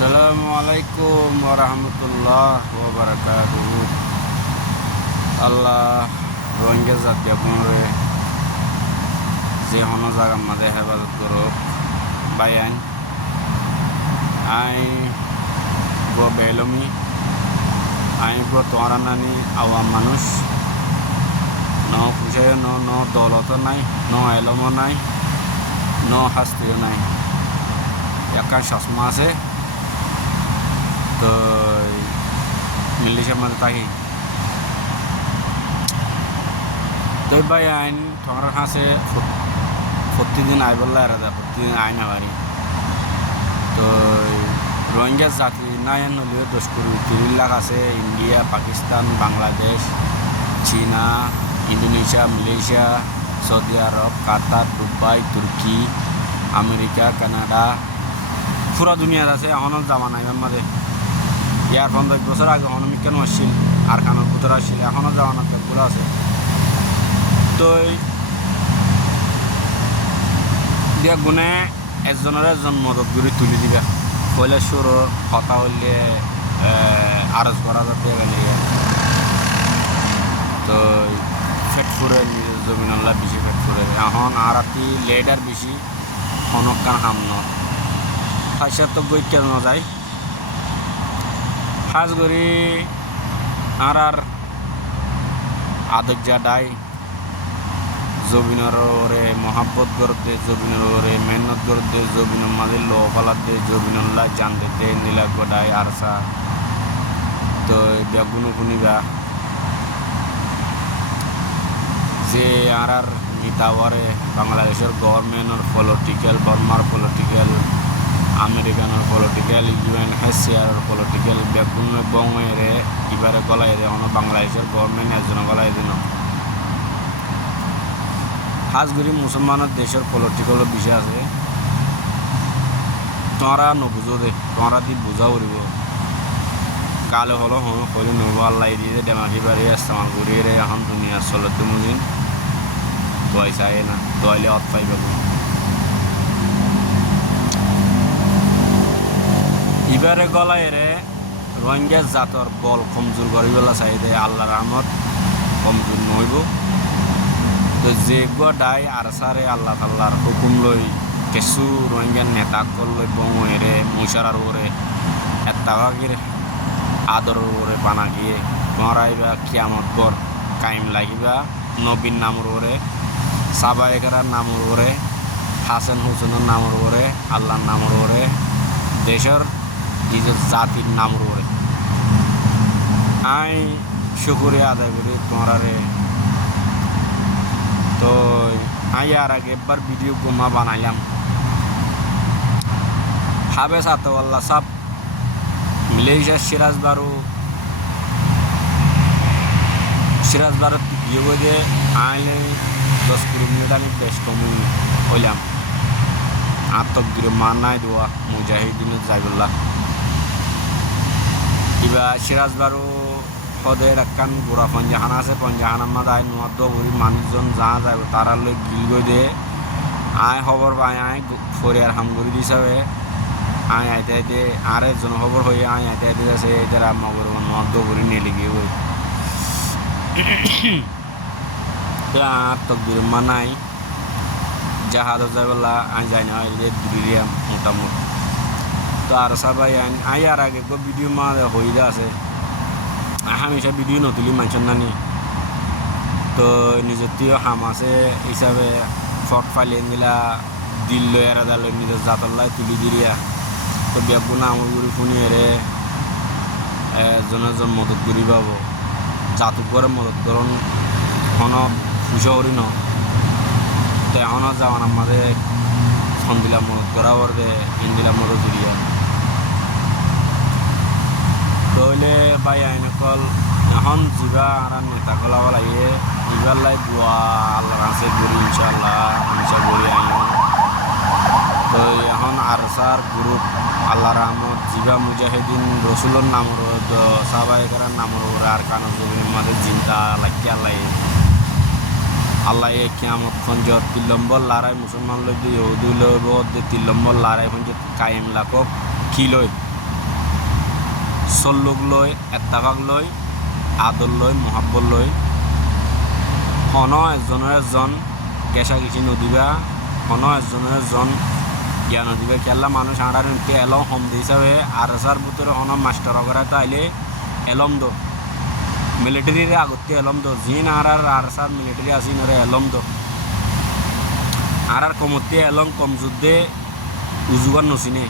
Assalamualaikum warahmatullahi wabarakatuh. Allah Rohingya জাতীয় পুনরে যে হন জায়গা মাঝে হেফাজত করুক বাইন আই গো বেলমি আই গো তোরা নানি আওয়াম মানুষ ন পুষে ন দলত নাই ন এলমো নাই ন হাস্তিও নাই একটা চশমা আছে তো মিলিশিয়ার মধ্যে থাকি তো ভাই আইন তোমার কাছে প্রতিদিন আই বললে আর প্রতিদিন আইন হারি তো রোহিঙ্গা জাতি নাই হলেও 10-20 লাখ আছে ইন্ডিয়া পাকিস্তান বাংলাদেশ চীনা ইন্দোনেশিয়া মালয়েশিয়া সৌদি আরব কাতার দুবাই তুর্কি আমেরিকা কানাডা পুরা দুনিয়াত আছে এখনো জামা নাই মাঝে ইয়ার 50 বছর আগে এখনো মিকেন আসছিল আর খানোর ভিতরে আসছিল এখনো যাওয়া না গুলো আছে তো দিয়া গুণে একজন মদত করে তুলি দিবা পয়লা সুর কথা হইলে আরজ করা যাতে গেলে তো ফেটফুরে নিজের জমিনল্লা বেশি ফেটফুরে এখন আর আপনি লেডার বেশি অনকান হাম ন ফাইসা তো গই কেন যায় খাস করি আর আদর্যা ডাই জবিনের ওরে মহাব্বত করতে জবিনের ওরে মেহনত করতে জবিনের মাঝে লো ফালাতে জবিনল্লা জান দিতে নীলা গডাই আরসা তো বেগুনো শুনিবা যে আর মিতাওয়ারে বাংলাদেশের গভর্নমেন্টের পলিটিক্যাল বর্মার পলিটিক্যাল আমেরিকানের পলিটিক্যাল ইউএনএইচসিআর পলিটিক্যাল বেগুন বংয়েরে এবারে গলায় দেয় বাংলাদেশের গভর্নমেন্ট একজন গলায় দিন হাজগুড়ি মুসলমানের দেশের পলিটিক্যাল বিষয় আছে তোমরা নবুঝো দে তোমরা দি বুঝা উড়িব গালে হলো হলে নব আল্লাহ দিয়ে ডেমাকি বাড়ি ইস্তেমাল করিয়ে এখন দুনিয়া চলত মুজিন দোয়াই চাই না দোয়াইলে অত পাইব এবারে গলায় রে রোহিঙ্গা জাতর বল কমজোর করিবেলা চাই দে আল্লাহর রহমত কমজোর নহইব তো যে ডাই আর সারে আল্লাহ তাল্লাহর হুকুম লই কিছু রোহিঙ্গার নেতা করলে বংরে মুশারার ওরে এত্তাগির আদর ওরে বানা গিয়ে মরাইবা কিয়ামত বর কাইম লাগিবা নবীন নামর ওরে সাবায়েকার নামর ওরে হাসান হুসেনের নামর ওরে আল্লাহর নামর ওরে দেশের নিজের জাতির নামর ওরে আই শুকুরিয়া আদায় করি তোমারে তো আই আর আগে একবার ভিডিও গোমা বানাইলাম হাবে সাতওয়াল্লা সাব মালয়েশিয়া সিরাজ বারো ভিডিও দিয়ে আইলে 10-20 মিনিট আমি বেশ কমই হইলাম আত্মগির মান নাই দেওয়া মুজাহিদিন যাইবুল্লাহ কিবা সিরাজ বারো সদের একখান গোড়া পঞ্জাহানা আছে পঞ্জাহানার মাঝে আই নোয়ার দৌড়ি মানুষজন যা যাবে তারা লই গিল গই দিয়ে আয় খবর পাই আয় ফরিয়ার হামগুড়ি হিসাবে আয় আইতে আইতে আর একজন খবর হয়ে আয় আইতে আইতে আছে এদের মগর নোয়ার দৌড়ি নিয়ে লেগে গই আর তকদির মা নাই জাহাজ যাইবলা আই যাই না দূরিয়া মোটামুটি তো আর সবাই আই আর আগে ভিডিও মা হয়ে আছে হামেশা ভিডিও নতুলি মানুষের নানি তো নিজের হাম আছে হিসাবে ফট ফাইলিয়ে নিলা দিল লই এরা দাল নিজের জাতল্লাই তুলি দিলিয়া তো বেগুন আমল গুড়ি শুনিয়ে রে এজন মদত করি পাব জাতুক করে মদত করুন এখন খুশি করি ন তো এখনও যাওয়ান আমাদের সন্দিলা মদত করা দে ইন্দিলা মদত দিলিয়া তইলে বাই আইনকল এখন যা আর নেতা কলাব লাগে এবার লাই বুয়া আল্লাহর আছে গুরু ইনশাল্লাহ হামেশা গড়ি আইন তো এখন আরসার গ্রুপ আল্লাহ রহমত জিবা মুজাহিদিন রসুলের নামর সাহবাইকার নামর আর কানো জমিনের মাঝে চিন্তা লাগিয়া লাগে আল্লাহ কিয়ামত খঞ্জর 3 নম্বর লড়াই মুসলমান লই ইহুদি লইব 3 নম্বর লড়াই খঞ্জর কায়েম লাকক কি লই সল্লুক লই এত্তাফাক লই আদর লই মহাব্বত লই হন এজনের এজন কেশা কিছু নদীবা হন এজনের এজন জ্ঞান নদীবা খেলা মানুষ আড়ার নিতে এলম হমদি হিসাবে আর সার ভিতরে হন মাস্টার অগরা তাইলে এলম দো মিলিটারির আগতে এলম দো জিন আর সার মিলিটারি আসি নরে এলম দো আর কমতে এলম কম যুদ্ধে উজুগান নসিনে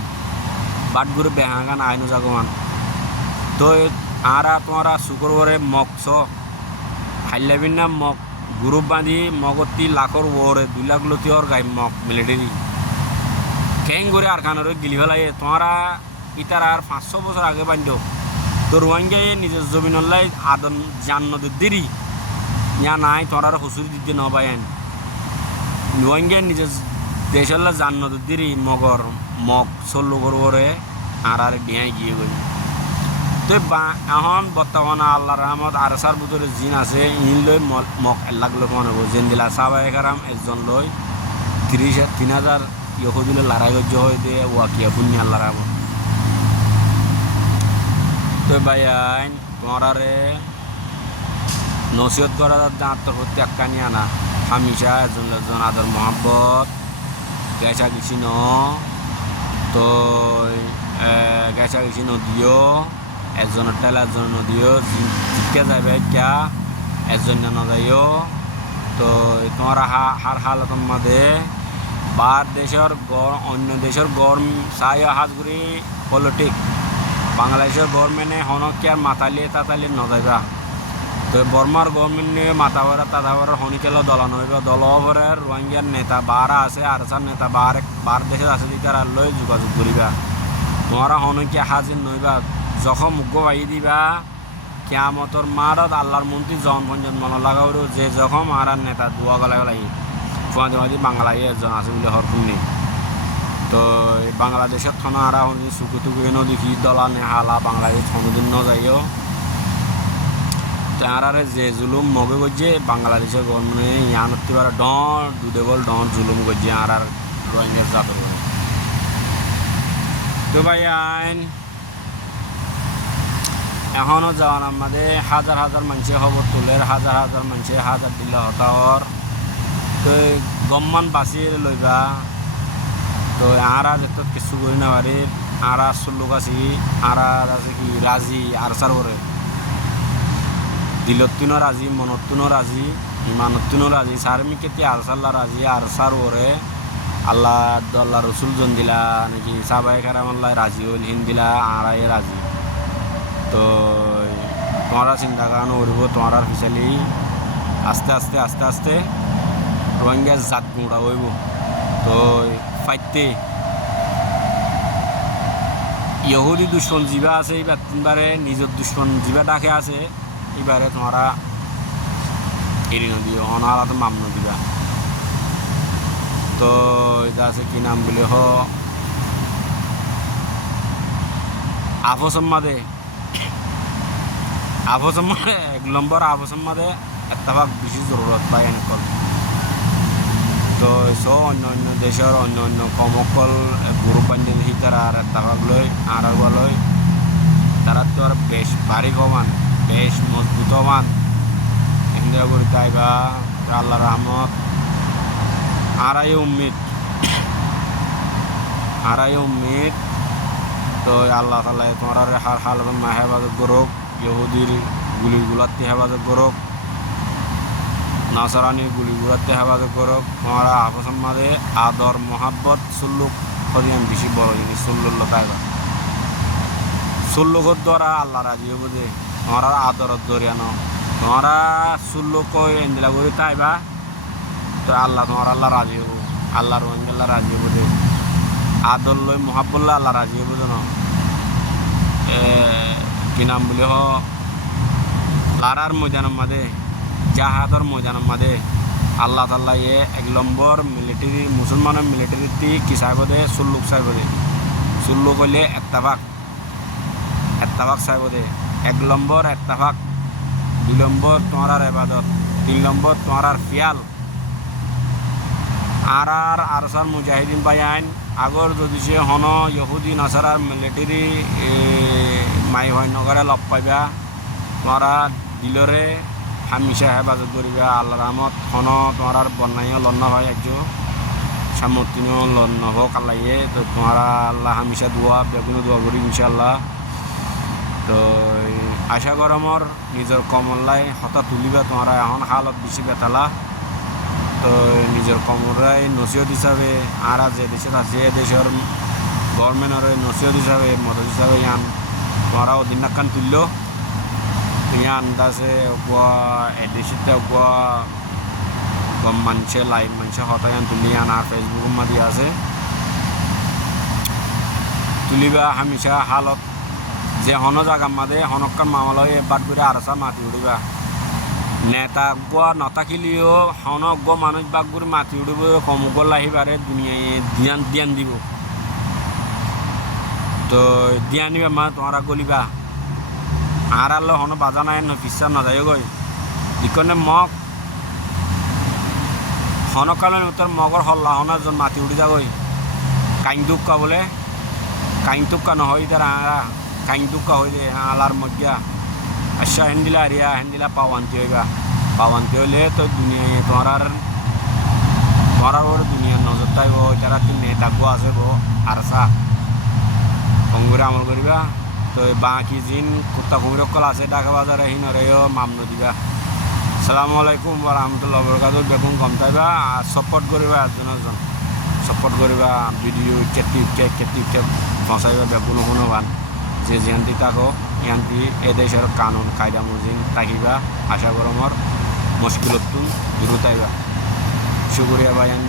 বাট ঘুরে বেহাঙ্গান আইনু জাগমান তো তোমরা শুক্রবারে মকস হাইলাবিন না মক গ্রুপ বাঁধি মগতি লাখর ওরে 2 লাখ লতি ওর গাই মক মিলিটারি কেং করে আর খানোর গিলি ফেলাই তোমরা ইতার আর 500 বছর আগে বান্ধ তো রোহিঙ্গা নিজের জমিনল্লাই আদন জান্ন দেরি ইয়া নাই তোমরা হুসুরি দিতে ন পাইন রোহিঙ্গা নিজের দেশল্লা জান্ন দেরি মগর মক সল্লুগর ওরে আর ডিয়াই গিয়ে গই তো এখন বর্তমানে আল্লাহ রহমত আর সার ভিতরে জিন আছে ইন লই মক এলাক লোক মনে হবো জেন দিলা সাবাই কারাম একজন লই 30,000 ইহুদিলে লড়াই গজ্য হয়ে দিয়ে ওয়াকিয়া পুণ্য আল্লাহ রহমত তো ভাই আইন তোমরা রে নসিহত করা দাঁতর প্রতি একখানি আনা হামিশা একজন আদর মহাব্বত গেছা গেছি ন তো গেছা গেছি নদীও একজনের টেল একজন নদীও জিজ্ঞা যাবে ক্যা একজন না যাইও তো তোমরা হার হালতর মধ্যে বার দেশের গড় অন্য দেশের গড় চাই হাজগুড়ি পলিটিক বাংলাদেশের গভর্নমেন্টে হনকি আর মাতালিয়ে তাতালি নজাইবা তো বর্মার গভর্নমেন্ট নিয়ে মাথা ভরা তাতা ভরা হনিকেল দলানো হইবা দল ভরের রোহিঙ্গার নেতা বারা আছে আর সার নেতা বার দেশে আছে দিকার আর লই যোগাযোগ করিবা তোমরা হনকি হাজির নইবা যখন মুখ পাই দিবা কিয়ামতর মারত আল্লাহর মন্ত্রী জন পঞ্জন মন লাগাও যে যখন আর নেতা দুয়া গলা গলাই ফুয়াদি মাদি বাংলায় একজন আছে বলে হরকুম নেই তো বাংলাদেশের থানা আর চুকু টুকু এনে দেখি দলা নেহালা বাংলাদেশ কোনোদিন ন যাইও তো আর যে জুলুম মগে গজে বাংলাদেশের গভর্নমেন্টে ইয়ানতি পারে ডন দুদেবল ডন জুলুম গজে আর রোহিঙ্গা জাতর তো ভাই আইন এখনও যাওয়ান আমাদের হাজার হাজার মানুষের খবর তোলের হাজার হাজার মানুষের হাজার দিলে হতাওয়ার তো গম্মান বাঁচিয়ে লইবা তো আর যেত কিছু করি না পারি আর লোক আছি আর আছে কি রাজি আর সার করে দিলত্তিনও রাজি মনত্তিনও রাজি ইমানত্তিনও রাজি সারমি কেতে আর সাল্লা রাজি আর সার ওরে আল্লাহ আল্লাহ রসুল জন দিলা নাকি সাবাই কারামাল্লাহ রাজি হইল হিন দিলা আড়াই রাজি তো তোমরা চিন্তা কারণ করব তোমরা ফিসালি আস্তে আস্তে আস্তে আস্তে রোহিঙ্গা জাত গুঁড়া হইব তো ফাইতে ইহুদি দুশ্মন জিবা আছে এইবার তিনবারে নিজের দুশ্মন জিবা ডাকে আছে এইবারে তোমরা এড়ি নদীও অনারা তো মামন দিবা তো এটা আছে কি নাম বলে হ আফসম্মাদে আফসম্মাদে 1 নম্বর আফসম্মাদে এত্তাফাক বেশি জরুরত পায় এনেকল তো অন্য অন্য দেশের অন্য অন্য কমকল গ্রুপ বান্ধব দেখি তারা আর এত্তাফাক লই আর লই তারা তো আর বেশ ভারী কমান বেশ মজবুত মান ইন্দিরা করি তাইবা আল্লাহ রহমত আড়াই উম্মিদ তো আল্লাহ তাআলা তোমরা হার হালত মা হেফাজত করুক ইহুদির গুলিগুলাতে হেফাজত করুক নাসারানি গুলিগুলাতে হেফাজত করুক তোমরা আপসের মাঝে আদর মহাব্বত সুল্লুক হদিয়ান বেশি বড় জিনিস সুল্লুল্লো তাইবা সুল্লুকর দ্বারা আল্লাহ রাজি হব যে তোমরা আদরত দরিয়ানো তোমরা সুল্লুক এন্দিলা করি তাইবা তো আল্লাহ তোমার আল্লাহ রাজি হব আল্লাহ রোহিঙ্গাল্লাহ রাজি হব যে আদর লই মহাব্বুল্লাহ আল্লাহ রাজি হব যেন কি নাম বলে হ লারার ময়দানের মাঝে জাহাদর ময়দানের মাঝে আল্লাহ তাল্লাহ 1 নম্বর মিলিটারি মুসলমানের মিলিটারিতে কি চাইব দে সুল্লুক চাইব দে সুল্লুক হইলে এত্তাফাক চাইব দে 1 নম্বর এত্তাফাক 2 নম্বর তোমার এবাদত 3 নম্বর তোমার ফিয়াল আর সার মুজাহিদিন বাই আইন আগর যদি সে হন ইহুদি নাসারার মিলিটারি মাই হয় নগরে লপ পাইবা তোমরা দিলরে হামিশা হেফাজত করিবা আল্লাহ রহমত খন তোমার বন্যাইও লন্ন হয় একজো সামর্থ্য লন্ন হোক আল্লাহে তো তোমরা আল্লাহ হামিশা দোয়া বেগুনো দোয়া করি ইনশাল্লাহ তো আশা গরমর নিজের কমলাই হতা তুলিবা তোমরা এখন হালত বেশি বেতালা তো নিজের কমরাই নসিহত হিসাবে আর যে দেশে আছে এ দেশের গভর্নমেন্টের নসিহত হিসাবে মদত হিসাবে ইয়ান তোমরা অধীনাকান তুলল ইয়ান দাসে এদেশিতে গম মানুষে লাইভ মানুষে হতায়ান তুলি ইয়ান আর ফেসবুক মাদি আছে তুলিবা হামিশা হালত যে হন জায়গা মাদে হনকান মামলায় এবার করে আরসা মাতি উড়িবা নেতা গোয়া নথাকিলেও হনক গো মানুষ বাগুর মাতি উড়িব কমুক লাহিবারে দুনিয়ায় ধ্যান দিব তো দিয়া নিবা মা তোমরা গলিবা আর আল্লাহ হন বাজা নাই পিসা না যায় গই যিকনে মগ হনকালের তোর মগর হল্লা হন জন মাতি উড়ি যাগই কাইন দুঃখা বলে কাইন দুঃখা নহয় তারা কাইন দুঃখা হই যে আলার মজ্ঞা আচ্ছা হেন্দিলা আরিয়া হেন্দিলা পাওয়ান্তি হইলে তো দুনিয়ায় তোমার ওর দুনিয়ার নজর তাইব তারা তিন নেতা গো আছে বো আরসা অঙ্গুরে আমল করিবা তো বাকি জিন কুত্তা কুমির কল আছে ঢাকা বাজারে হিনরেও মামনো দিবা আসসালামু আলাইকুম ওয়া রাহমাতুল্লাহি ওয়া বারাকাতুহু বেগুন কমতাইবা আর সাপোর্ট করিবা একজন সাপোর্ট করিবা ভিডিও কেটি পৌঁছাইবা বেগুন কোনো বান যে জিয়ান্তি থাকো ইয়ান্তি এ দেশের কানুন কায়দা মজিন থাকিবা আশা গরমর মুশকিলতুন দূর তাইবা শুকরিয়া ভাইয়ান